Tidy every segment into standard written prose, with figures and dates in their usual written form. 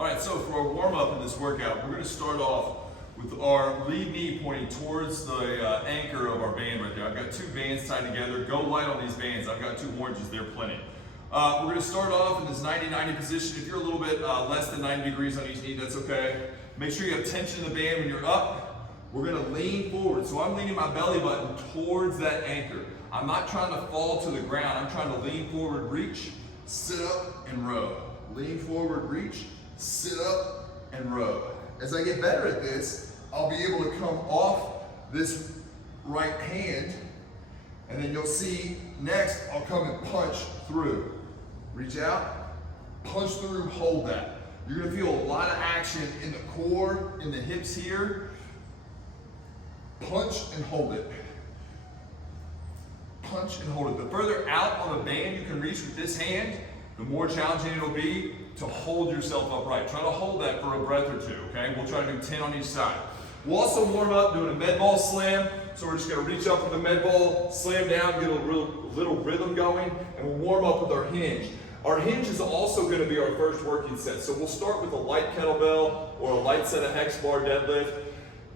All right, so for our warm-up in this workout, we're going to start off with our lead knee pointing towards the anchor of our band right there. I've got two bands tied together. Go light on these bands. I've got two oranges, they're plenty. We're going to start off in this 90-90 position. If you're a little bit less than 90 degrees on each knee, that's okay. Make sure you have tension in the band when you're up. We're going to lean forward. So I'm leaning my belly button towards that anchor. I'm not trying to fall to the ground. I'm trying to lean forward, reach, sit up, and row. Lean forward, reach, sit up, and row. As I get better at this, I'll be able to come off this right hand, and then you'll see next, I'll come and punch through. Reach out, punch through, hold that. You're gonna feel a lot of action in the core, in the hips here. Punch and hold it. Punch and hold it. The further out on the band you can reach with this hand, the more challenging it'll be to hold yourself upright. Try to hold that for a breath or two, okay? We'll try to do 10 on each side. We'll also warm up doing a med ball slam. So we're just gonna reach up with the med ball, slam down, get a little rhythm going, and we'll warm up with our hinge. Our hinge is also gonna be our first working set. So we'll start with a light kettlebell or a light set of hex bar deadlift,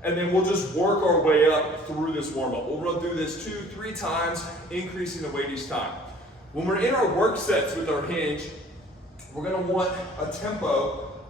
and then we'll just work our way up through this warm up. We'll run through this 2-3 times, increasing the weight each time. When we're in our work sets with our hinge, we're gonna want a tempo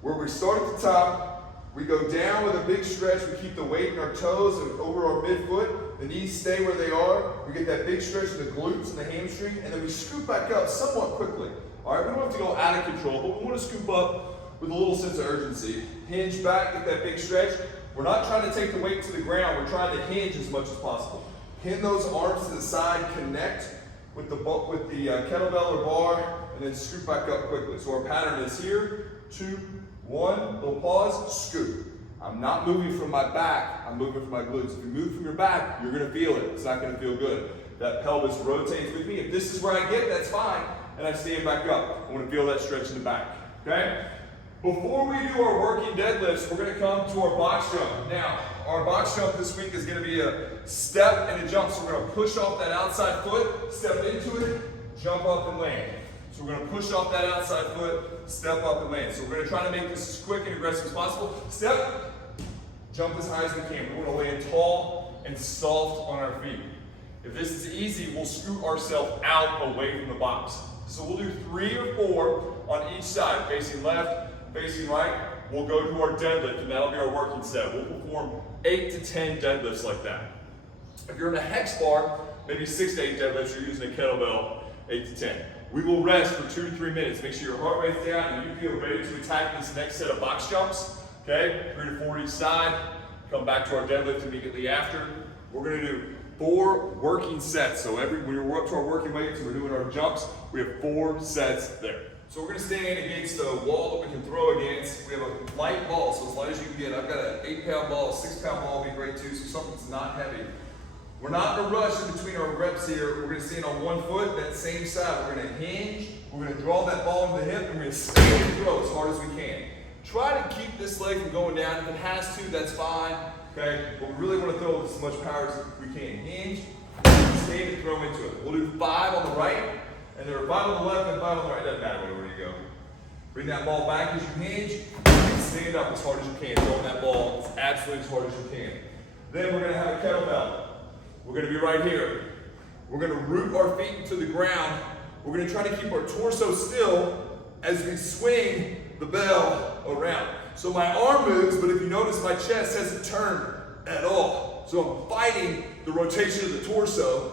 where we start at the top, we go down with a big stretch, we keep the weight in our toes and over our midfoot, the knees stay where they are, we get that big stretch in the glutes and the hamstring, and then we scoop back up somewhat quickly. All right, we don't have to go out of control, but we wanna scoop up with a little sense of urgency. Hinge back, get that big stretch. We're not trying to take the weight to the ground, we're trying to hinge as much as possible. Pin those arms to the side, connect with the kettlebell or bar, and then scoop back up quickly. So our pattern is here, 2, 1, little pause, scoop. I'm not moving from my back, I'm moving from my glutes. If you move from your back, you're gonna feel it. It's not gonna feel good. That pelvis rotates with me. If this is where I get, that's fine. And I stand back up. I wanna feel that stretch in the back, okay? Before we do our working deadlifts, we're gonna come to our box jump. Now, our box jump this week is gonna be a step and a jump. So we're gonna push off that outside foot, step into it, jump up and land. So we're gonna push off that outside foot, step up and land. So we're gonna try to make this as quick and aggressive as possible. Step, jump as high as we can. We wanna land tall and soft on our feet. If this is easy, we'll scoot ourselves out away from the box. So we'll do 3 or 4 on each side, facing left, facing right. We'll go to our deadlift, and that'll be our working set. We'll perform 8 to 10 deadlifts like that. If you're in a hex bar, maybe 6 to 8 deadlifts, you're using a kettlebell, 8 to 10. We will rest for 2 to 3 minutes. Make sure your heart rate's down and you feel ready to attack this next set of box jumps. Okay, 3 to 4 each side. Come back to our deadlift immediately after. We're gonna do 4 working sets. So when we're up to our working weights and we're doing our jumps, we have 4 sets there. So we're gonna stand against a wall that we can throw against. We have a light ball, so as light as you can get. I've got an 8-pound ball, a 6-pound ball would be great too, so something that's not heavy. We're not in a rush in between our reps here. We're gonna stand on one foot, that same side. We're gonna hinge, we're gonna draw that ball into the hip, and we're gonna stand and throw as hard as we can. Try to keep this leg from going down. If it has to, that's fine, okay? But we really wanna throw as much power as we can. Hinge, stand and throw into it. We'll do 5 on the right, and there are 5 on the left and 5 on the right. Doesn't matter where you go. Bring that ball back as you hinge, and stand up as hard as you can. Throwing that ball as absolutely as hard as you can. Then we're gonna have a kettlebell. We're gonna be right here. We're gonna root our feet into the ground. We're gonna try to keep our torso still as we swing the bell around. So my arm moves, but if you notice, my chest hasn't turned at all. So I'm fighting the rotation of the torso,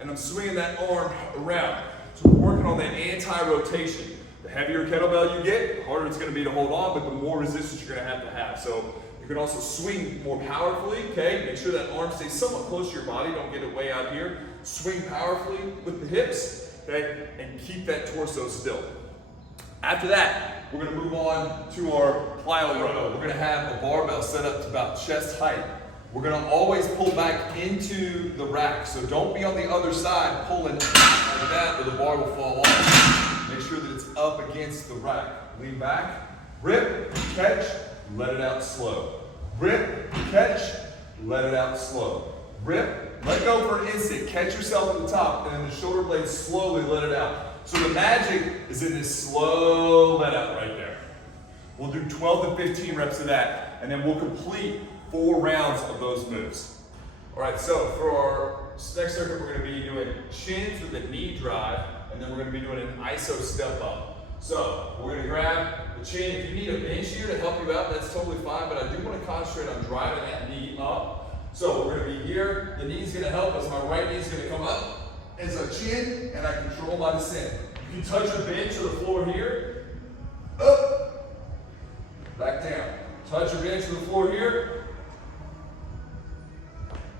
and I'm swinging that arm around. So we're working on that anti-rotation. The heavier kettlebell you get, the harder it's gonna be to hold on, but the more resistance you're gonna have. So you can also swing more powerfully, okay? Make sure that arm stays somewhat close to your body, don't get it way out here. Swing powerfully with the hips, okay? And keep that torso still. After that, we're gonna move on to our plyo row. We're gonna have a barbell set up to about chest height. We're gonna always pull back into the rack, so don't be on the other side pulling like that or the bar will fall off. Make sure that it's up against the rack. Lean back, rip, catch, let it out slow. Rip, catch, let it out slow. Rip, let go for an instant, catch yourself at the top, and then the shoulder blades slowly let it out. So the magic is in this slow let out right there. We'll do 12 to 15 reps of that, and then we'll complete 4 rounds of those moves. All right, so for our next circuit, we're gonna be doing shins with a knee drive, and then we're gonna be doing an iso step up. So we're gonna grab the chin. If you need a bench here to help you out, that's totally fine, but I do wanna concentrate on driving that knee up. So we're gonna be here, the knee's gonna help us. My right knee's gonna come up as a chin, and I control my descent. You can touch your bench or the floor here, up, back down. Touch your bench or the floor here,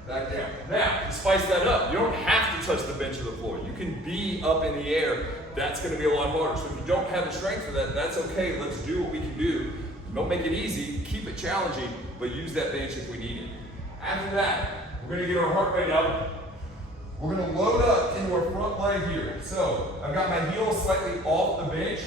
back down. Now, to spice that up, you don't have to touch the bench or the floor. You can be up in the air. That's gonna be a lot harder. So if you don't have the strength for that, that's okay. Let's do what we can do. Don't make it easy, keep it challenging, but use that bench if we need it. After that, we're gonna get our heart rate up. We're gonna load up into our front leg here. So I've got my heels slightly off the bench.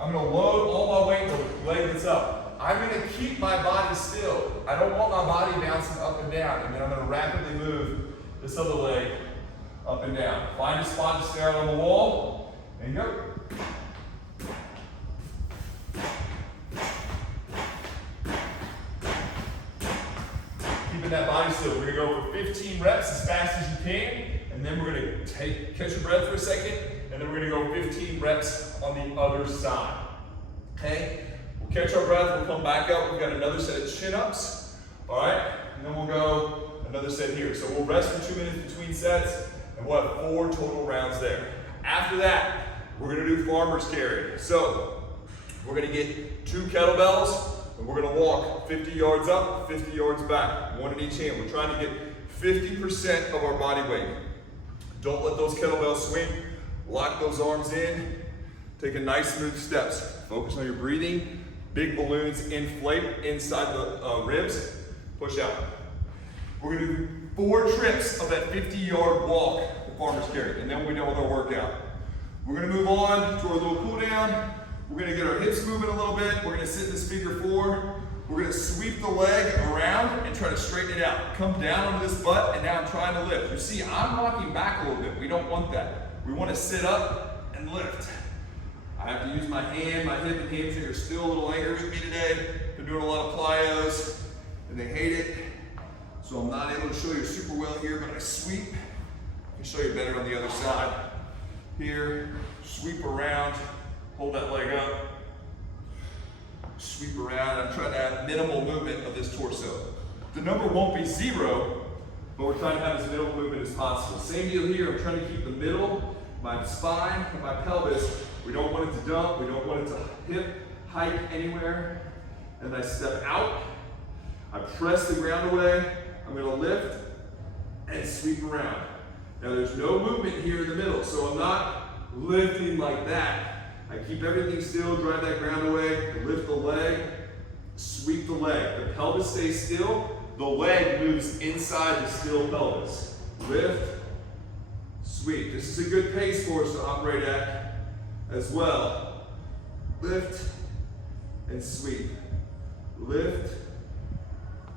I'm gonna load all my weight to the leg that's up. I'm gonna keep my body still. I don't want my body bouncing up and down, and then I'm gonna rapidly move this other leg up and down. Find a spot to stare out on the wall, and go. Keeping that body still. We're gonna go for 15 reps as fast as you can, and then we're gonna catch your breath for a second, and then we're gonna go 15 reps on the other side. Okay? We'll catch our breath, we'll come back up. We've got another set of chin-ups. All right? And then we'll go another set here. So we'll rest for 2 minutes between sets, and we'll have 4 total rounds there. After that, we're gonna do farmer's carry. So we're gonna get 2 kettlebells, and we're gonna walk 50 yards up, 50 yards back, 1 in each hand. We're trying to get 50% of our body weight. Don't let those kettlebells swing. Lock those arms in. Take a nice smooth steps. Focus on your breathing. Big balloons inflate inside the ribs. Push out. We're gonna do 4 trips of that 50-yard walk, the farmer's carry, and then we're done with our workout. We're gonna move on to our little cool down. We're gonna get our hips moving a little bit. We're gonna sit in this figure 4. We're gonna sweep the leg around and try to straighten it out. Come down onto this butt, and now I'm trying to lift. You see, I'm rocking back a little bit. We don't want that. We wanna sit up and lift. I have to use my hand, my hip and hamstring are still a little angry with me today. Been doing a lot of plyos, and they hate it. So I'm not able to show you super well here, but I sweep. I can show you better on the other side. Here, sweep around, hold that leg up. Sweep around. I'm trying to have minimal movement of this torso. The number won't be 0, but we're trying to have as minimal movement as possible. Same deal here. I'm trying to keep the middle, my spine, and my pelvis. We don't want it to dump. We don't want it to hip, hike anywhere. And I step out. I press the ground away. I'm going to lift and sweep around. Now there's no movement here in the middle, so I'm not lifting like that. I keep everything still, drive that ground away, lift the leg, sweep the leg. The pelvis stays still, the leg moves inside the still pelvis. Lift, sweep. This is a good pace for us to operate at as well. Lift and sweep. Lift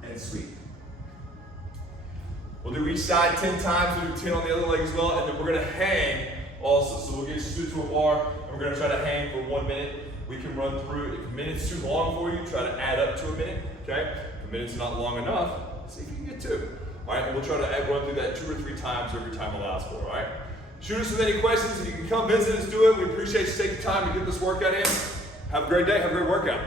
and sweep. We'll do each side 10 times, we'll do 10 on the other leg as well, and then we're gonna hang also. So we'll get stood to a bar, and we're gonna try to hang for 1 minute. We can run through. If a minute's too long for you, try to add up to a minute, okay? If a minute's not long enough, see if you can get 2. All right, and we'll try to run through that 2 or 3 times every time allows for, all right? Shoot us with any questions. If you can come visit us, do it. We appreciate you taking time to get this workout in. Have a great day, have a great workout.